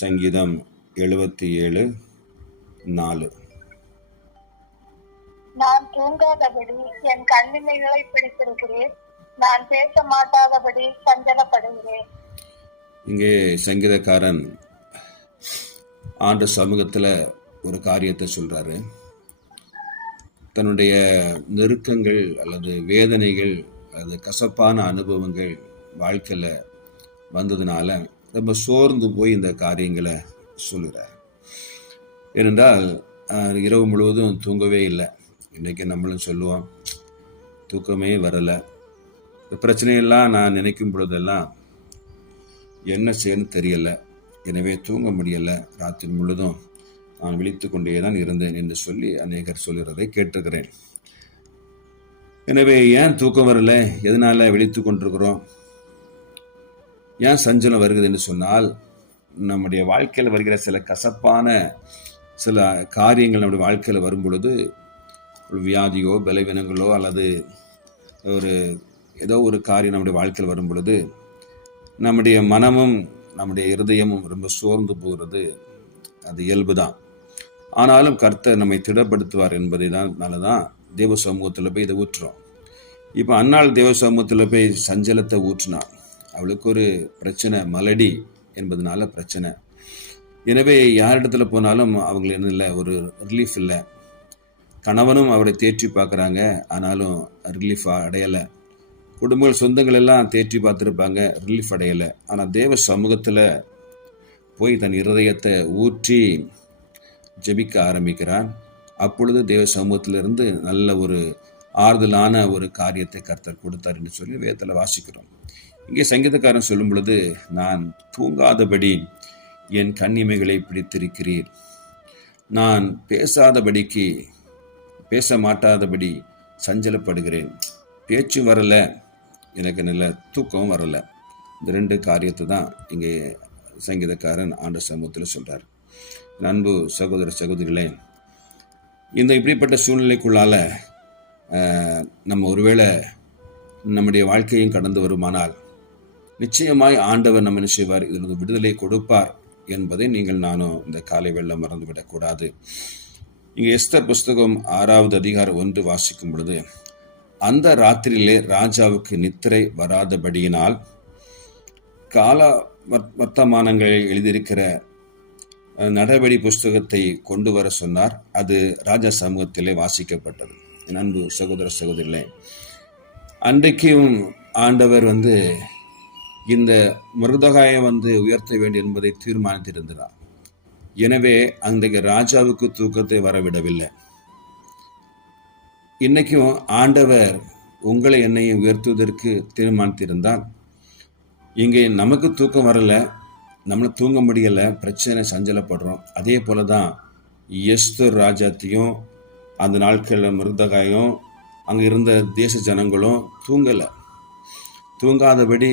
சங்கீதம் 77:4. நான் தூங்காதபடி என் கண்ணிமைகளை பிடித்திருக்கிறேன், நான் பேச மாட்டாதபடி சஞ்சலப்படுகிறேன். இங்கே சங்கீதக்காரன் ஆண்ட சமூகத்துல ஒரு காரியத்தை சொல்றாரு. தன்னுடைய நெருக்கங்கள் அல்லது வேதனைகள் அல்லது கசப்பான அனுபவங்கள் வாழ்க்கையில வந்ததுனால ரொம்ப சோர்ந்து போய் இந்த காரியங்களை சொல்லுறார். ஏனென்றால் இரவு முழுவதும் தூங்கவே இல்லை. இன்றைக்கி நம்மளும் சொல்லுவோம், தூக்கமே வரலை. இந்த பிரச்சனையெல்லாம் நான் நினைக்கும் பொழுதெல்லாம் என்ன செய்யணும்னு தெரியலை, எனவே தூங்க முடியலை, ராத்திரி முழுதும் நான் விழித்து கொண்டே தான் இருந்தேன் என்று சொல்லி அநேகர் சொல்லுறதை கேட்டிருக்கிறேன். எனவே ஏன் தூக்கம் வரல, எதனால விழித்து கொண்டிருக்கிறோம், ஏன் சஞ்சலம் வருகிறது என்று சொன்னால், நம்முடைய வாழ்க்கையில் வருகிற சில கசப்பான சில காரியங்கள் நம்முடைய வாழ்க்கையில் வரும் பொழுது, வியாதியோ பலவீனங்களோ அல்லது ஏதோ ஒரு காரியம் நம்முடைய வாழ்க்கையில் வரும் பொழுது நம்முடைய மனமும் நம்முடைய இருதயமும் ரொம்ப சோர்ந்து போகிறது. அது இயல்பு தான். ஆனாலும் கர்த்தர் நம்மை திடப்படுத்துவார் என்பதை தான் தேவ சமூகத்தில் போய் இதை ஊற்றுறோம். இப்போ அன்னாள் தேவ சமூகத்தில் போய் சஞ்சலத்தை ஊற்றினான். அவளுக்கு ஒரு பிரச்சனை, மலடி என்பதனால பிரச்சனை. எனவே யாரிடத்துல போனாலும் அவங்களுக்கு என்ன இல்லை, ஒரு ரிலீஃப் இல்லை. கணவனும் அவரை தேற்றி பார்க்குறாங்க, ஆனாலும் ரிலீஃப் அடையலை. குடும்பங்கள் சொந்தங்கள் எல்லாம் தேற்றி பார்த்துருப்பாங்க, ரிலீஃப் அடையலை. ஆனால் தேவ சமூகத்தில் போய் தன் இருதயத்தை ஊற்றி ஜெபிக்க ஆரம்பிக்கிறான். அப்பொழுது தேவ சமூகத்திலிருந்து நல்ல ஒரு ஆறுதலான ஒரு காரியத்தை கர்த்தர் கொடுத்தார் என்று சொல்லி வேதத்தில் வாசிக்கிறோம். இங்கே சங்கீதக்காரன் சொல்லும் பொழுது, நான் தூங்காதபடி என் கண்ணிமைகளை பிடித்திருக்கிறீர், நான் பேச மாட்டாதபடி சஞ்சலப்படுகிறேன், பேச்சு வரல, எனக்கு நல்ல தூக்கம் வரல. இந்த ரெண்டு காரியத்தை தான் இங்கே சங்கீதக்காரன் ஆண்ட சமூகத்தில் சொல்றார். அன்பு சகோதர சகோதரிகளே, இந்த இப்படிப்பட்ட சூழ்நிலைக்குள்ளால நம்ம ஒருவேளை நம்முடைய வாழ்க்கையும் கடந்து வருமானால் நிச்சயமாய் ஆண்டவர் நம்ம என்ன செய்வார், இதில் விடுதலை கொடுப்பார் என்பதை நீங்கள் நானும் இந்த காலை வேளை மறந்துவிடக்கூடாது. இங்கே எஸ்தர் புஸ்தகம் 6வது அதிகாரம் 1 வாசிக்கும் பொழுது, அந்த ராத்திரியிலே ராஜாவுக்கு நித்திரை வராதபடியினால் கால வர்த்தமானங்களில் எழுதியிருக்கிற நடவடி புஸ்தகத்தை கொண்டு வர சொன்னார். அது ராஜா சமூகத்திலே வாசிக்கப்பட்டது. என் அன்பு சகோதர சகோதரிகளே, அன்றைக்கும் ஆண்டவர் இந்த மிருதகாயை உயர்த்த வேண்டும் என்பதை தீர்மானித்திருந்தார். எனவே அன்றைக்கு ராஜாவுக்கு தூக்கத்தை வரவிடவில்லை. இன்னைக்கும் ஆண்டவர் உங்களை என்னையும் உயர்த்துவதற்கு தீர்மானித்திருந்தால், இங்கே நமக்கு தூக்கம் வரல, நம்மளை தூங்க முடியலை, பிரச்சனை, சஞ்சலப்படுறோம். அதே போல தான் எஸ்தர் ராஜாத்தையும் அந்த நாட்களில் மிருதகாயும் அங்கே இருந்த தேச ஜனங்களும் தூங்காதபடி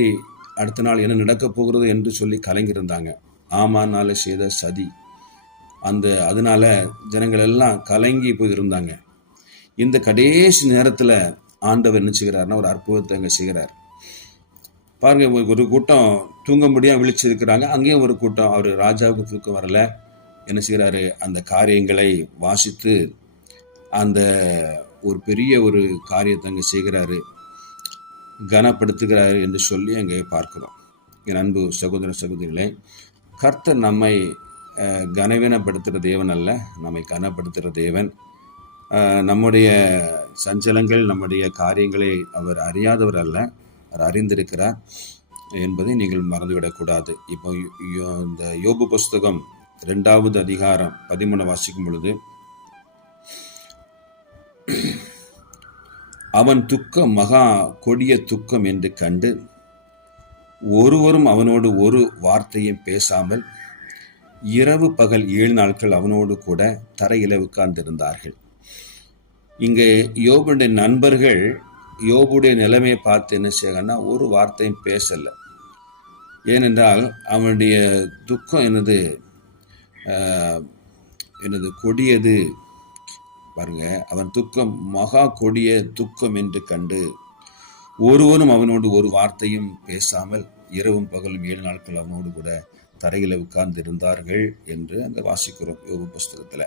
அடுத்த நாள் என்ன நடக்கப் போகிறது என்று சொல்லி கலங்கியிருந்தாங்க. ஆமானால செய்த சதி, அதனால ஜனங்கள் எல்லாம் கலங்கி போய் இருந்தாங்க. இந்த கடைசி நேரத்தில் ஆண்டவர் என்ன செய்கிறார்னா ஒரு அற்புதத்தை அங்கே செய்கிறார். பாருங்க, ஒரு கூட்டம் தூங்க முடியாம விழிச்சிருக்கிறாங்க, அங்கேயும் ஒரு கூட்டம், அவர் ராஜாவுக்கு தூக்கம் வரல, என்ன செய்கிறாரு, அந்த காரியங்களை வாசித்து அந்த ஒரு பெரிய ஒரு காரியத்தை அங்கே செய்கிறாரு, கனப்படுத்துகிறாரு என்று சொல்லி அங்கே பார்க்கிறோம். என் அன்பு சகோதர சகோதரிகளே, கர்த்தர் நம்மை கனவீனப்படுத்துகிற தேவன் அல்ல, நம்மை கனப்படுத்துகிற தேவன். நம்முடைய சஞ்சலங்கள், நம்முடைய காரியங்களை அவர் அறியாதவர் அல்ல, அவர் அறிந்திருக்கிறார் என்பதை நீங்கள் மறந்துவிடக்கூடாது. இப்போ இந்த யோபு புஸ்தகம் 2வது அதிகாரம் 13 வாசிக்கும் பொழுது, அவன் துக்கம் மகா கொடிய துக்கம் என்று கண்டு ஒருவரும் அவனோடு ஒரு வார்த்தையும் பேசாமல் இரவு பகல் 7 நாட்கள் அவனோடு கூட தரையில உட்கார்ந்திருந்தார்கள். இங்கே யோபுடைய நண்பர்கள் யோபுடைய நிலைமையை பார்த்து என்ன செய்யறாங்கன்னா, ஒரு வார்த்தையும் பேசலை. ஏனென்றால் அவனுடைய துக்கம் எனது கொடியது. பாருங்க, அவன் துக்கம் மகா கொடிய துக்கம் என்று கண்டு ஒருவனும் அவனோடு ஒரு வார்த்தையும் பேசாமல் இரவும் பகலும் 7 நாட்கள் அவனோடு கூட தரையில் உட்கார்ந்து இருந்தார்கள் என்று அங்கே வாசிக்கிறோம் யோபு புஸ்தகத்தில்.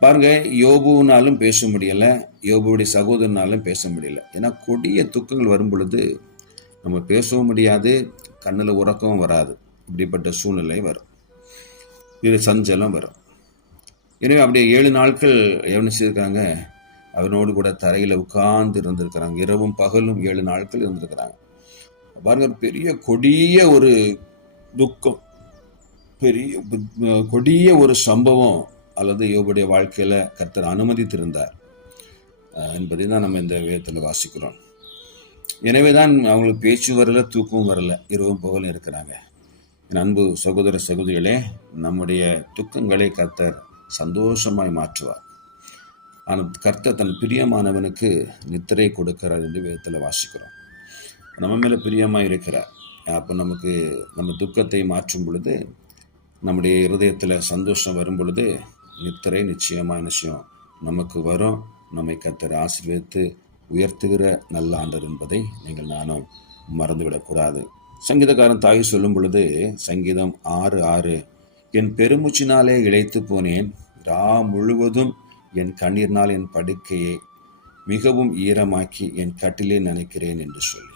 பாருங்க, யோபுனாலும் பேச முடியல, யோபுடைய சகோதரனாலும் பேச முடியல. ஏன்னா கொடிய துக்கங்கள் வரும் பொழுது நம்ம பேசவும் முடியாது, கண்ணில் உறக்கவும் வராது. இப்படிப்பட்ட சூழ்நிலை வரும், இது சஞ்சலம் வரும். எனவே அப்படியே 7 நாட்கள் எவனிச்சிருக்காங்க, அவனோடு கூட தரையில் உட்கார்ந்து இருந்திருக்கிறாங்க. இரவும் பகலும் 7 நாட்கள் இருந்திருக்கிறாங்க. பாருங்க, பெரிய கொடிய ஒரு துக்கம், பெரிய கொடிய ஒரு சம்பவம் அல்லது யோபுடைய வாழ்க்கையில கர்த்தர் அனுமதித்திருந்தார் என்பதை தான் நம்ம இந்த வேதத்தில் வாசிக்கிறோம். எனவே தான் அவங்களுக்கு பேச்சு வரல, தூக்கமும் வரல, இரவும் பகலும் இருக்கிறாங்க. என் அன்பு சகோதர சகோதரிகளே, நம்முடைய துக்கங்களை கர்த்தர் சந்தோஷமாய் மாற்றுவார். ஆனால் கர்த்தர் தன் பிரியமானவனுக்கு நித்திரை கொடுக்கிறார் என்று வேதத்தில் வாசிக்கிறோம். நம்ம மேலே பிரியமாக இருக்கிறார். அப்போ நம்ம துக்கத்தை மாற்றும் பொழுது, நம்முடைய இருதயத்தில் சந்தோஷம் வரும் பொழுது நித்திரை நிச்சயமாக நிச்சயம் நமக்கு வரும். நம்மை கர்த்தர் ஆசீர்வதித்து உயர்த்துகிற நல்ல ஆண்டவர் என்பதை நீங்கள் நானும் மறந்துவிடக்கூடாது. சங்கீதக்காரன் தாய் சொல்லும் பொழுது, சங்கீதம் 6:6, என் பெருமூச்சினாலே இளைத்து போனேன், ரா முழுவதும் என் கண்ணீர்னால் என் படுக்கையை மிகவும் ஈரமாக்கி என் கட்டிலே நினைக்கிறேன் என்று சொல்லி.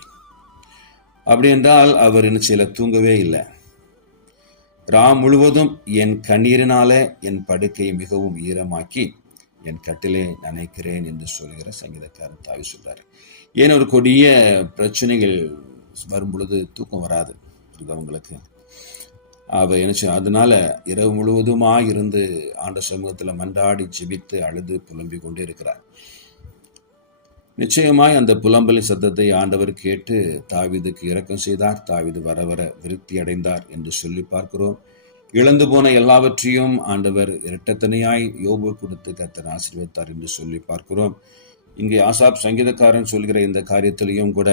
அப்படி என்றால் அவர் என்ன செய்யல, தூங்கவே இல்லை. ரா முழுவதும் என் கண்ணீரினால என் படுக்கையை மிகவும் ஈரமாக்கி என் கட்டிலே நினைக்கிறேன் என்று சொல்கிற சங்கீதக்காரன் தாவி சொல்றாரு. ஏன் ஒரு கொடிய பிரச்சனைகள் வரும் பொழுது தூக்கம் வராது அவங்களுக்கு. அதனால இரவு முழுவதுமாக இருந்து ஆண்ட சமூகத்தில் மன்றாடி ஜெபித்து அழுது புலம்பிக் கொண்டே இருக்கிறார். நிச்சயமாய் அந்த புலம்பலின் சத்தத்தை ஆண்டவர் கேட்டு தாவீதுக்கு இரக்கம் செய்தார். தாவீது வர வர விருத்தி அடைந்தார் என்று சொல்லி பார்க்கிறோம். இழந்து போன எல்லாவற்றையும் ஆண்டவர் இரட்டத்தனையாய் யோபு கொடுத்து கர்த்தர் ஆசீர்வதித்தார் என்று சொல்லி பார்க்கிறோம். இங்கே ஆசாப் சங்கீதக்காரன் சொல்கிற இந்த காரியத்திலையும் கூட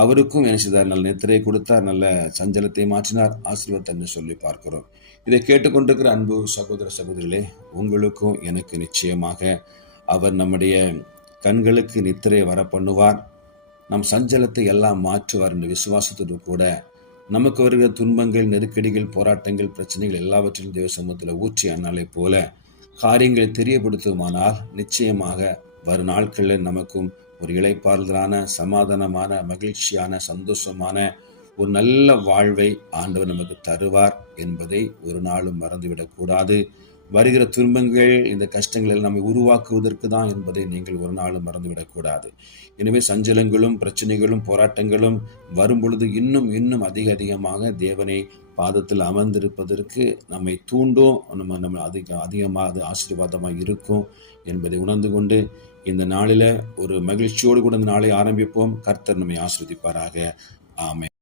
அவருக்கும் என்ன செய்தார், நல்ல நித்திரை கொடுத்தார், நல்ல சஞ்சலத்தை மாற்றினார், ஆசீர்வதித்தார் என்று சொல்லி பார்க்கிறோம். இதை கேட்டுக்கொண்டிருக்கிற அன்பு சகோதர சகோதரிகளே, உங்களுக்கும் எனக்கு நிச்சயமாக அவர் நம்முடைய கண்களுக்கு நித்திரை வர பண்ணுவார், நம் சஞ்சலத்தை எல்லாம் மாற்றுவார் என்ற விசுவாசத்தோடு கூட நமக்கு வருகிற துன்பங்கள், நெருக்கடிகள், போராட்டங்கள், பிரச்சனைகள் எல்லாவற்றிலும் தேவ சமூகத்தில் ஊற்றி அண்ணாலை போல காரியங்களை தெரியப்படுத்துமானால் நிச்சயமாக வரும் நாட்களில் நமக்கும் ஒரு இளைப்பாறுதலான, சமாதானமான, மகிழ்ச்சியான, சந்தோஷமான ஒரு நல்ல வாழ்வை ஆண்டவர் நமக்கு தருவார் என்பதை ஒரு நாளும் மறந்துவிடக்கூடாது. வருகிற துன்பங்கள், இந்த கஷ்டங்களை நம்மை உருவாக்குவதற்கு தான் என்பதை நீங்கள் ஒரு நாளும் மறந்துவிடக்கூடாது. எனவே சஞ்சலங்களும் பிரச்சனைகளும் போராட்டங்களும் வரும் பொழுது இன்னும் அதிகமாக தேவனை பாதத்தில் அமர்ந்திருப்பதற்கு நம்மை தூண்டும், நம்ம அதிகமாக அது ஆசீர்வாதமாக இருக்கும் என்பதை உணர்ந்து கொண்டு இந்த நாளில் ஒரு மகிழ்ச்சியோடு கூட இந்த நாளை ஆரம்பிப்போம். கர்த்தர் நம்மை ஆசீர்வதிப்பாராக. ஆமென்.